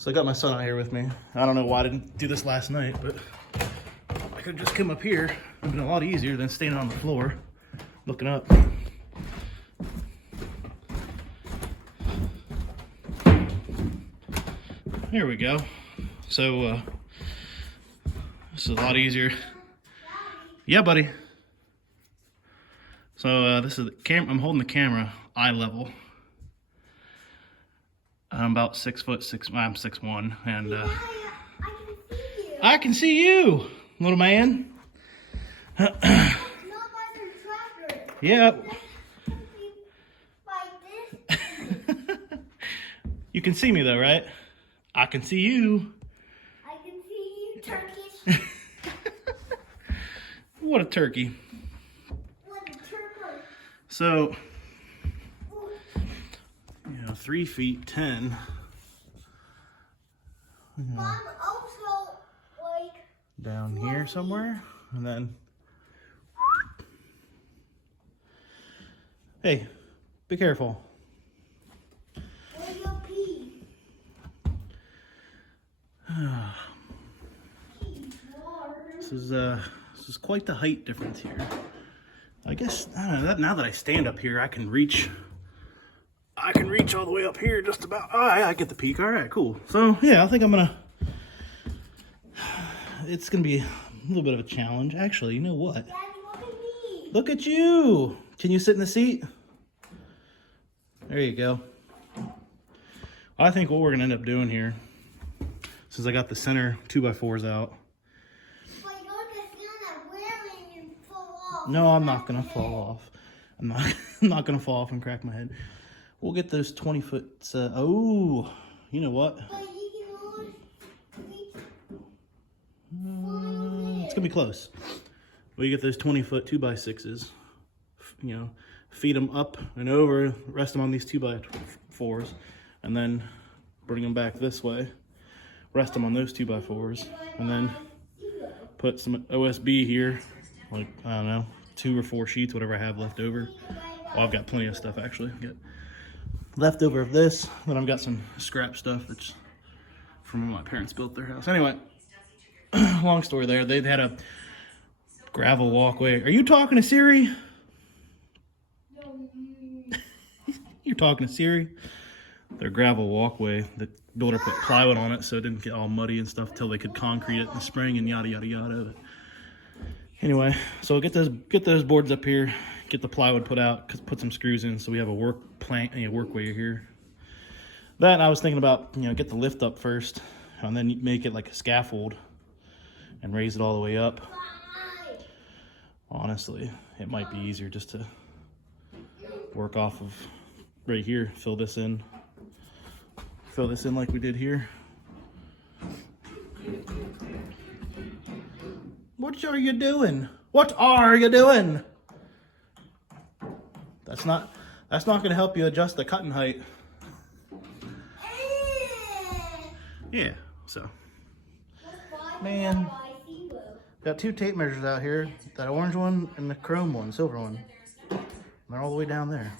So I got my son out here with me. I don't know why I didn't do this last night, but I could just come up here. It would have been a lot easier than standing on the floor, looking up. There we go. So, this is a lot easier. Yeah, buddy. So, this is the camera. I'm holding the camera eye level. I'm about 6 foot 6. I'm 6'1", and I can see you, little man. Yeah. You can see me though, right? I can see you. I can see you, turkey. What a turkey. What a turkey. So, 3 feet 10. Mom also like Down here somewhere, and then. Hey, be careful. where you pee. This is quite the height difference here. I guess I don't know, now that I stand up here, I can reach all the way up here just about. Oh, yeah, I get the peak. All right, cool. So yeah, I think it's gonna be a little bit of a challenge. Actually, you know what? Daddy, look at me. Look at you. Can you sit in the seat? There you go. I think what we're gonna end up doing here, since I got the center 2x4s out. But you're gonna stand there wearing and fall off. No, I'm not gonna fall off. I'm not gonna fall off and crack my head. We'll get those 20-foot. Oh, you know what? But you can always reach. It's gonna be close. We get those 20-foot 2x6s. Feed them up and over, rest them on these 2x4s, and then bring them back this way. Rest them on those 2x4s, and then put some OSB here, like I don't know, 2 or 4 sheets, whatever I have left over. Well, I've got plenty of stuff actually. Get leftover of this. Then I've got some scrap stuff that's from when my parents built their house. Anyway, long story there. They had a gravel walkway. Are you talking to Siri? You're talking to Siri? Their gravel walkway, the builder put plywood on it so it didn't get all muddy and stuff till they could concrete it in the spring and yada yada yada. Anyway, so get those boards up here, get the plywood put out, put some screws in so we have a workway here. Then I was thinking about, get the lift up first and then make it like a scaffold and raise it all the way up. Honestly, it might be easier just to work off of right here, fill this in like we did here. What are you doing? What are you doing? That's not going to help you adjust the cutting height. Yeah, so. Man, got 2 tape measures out here. That orange one and the chrome one, silver one. They're all the way down there.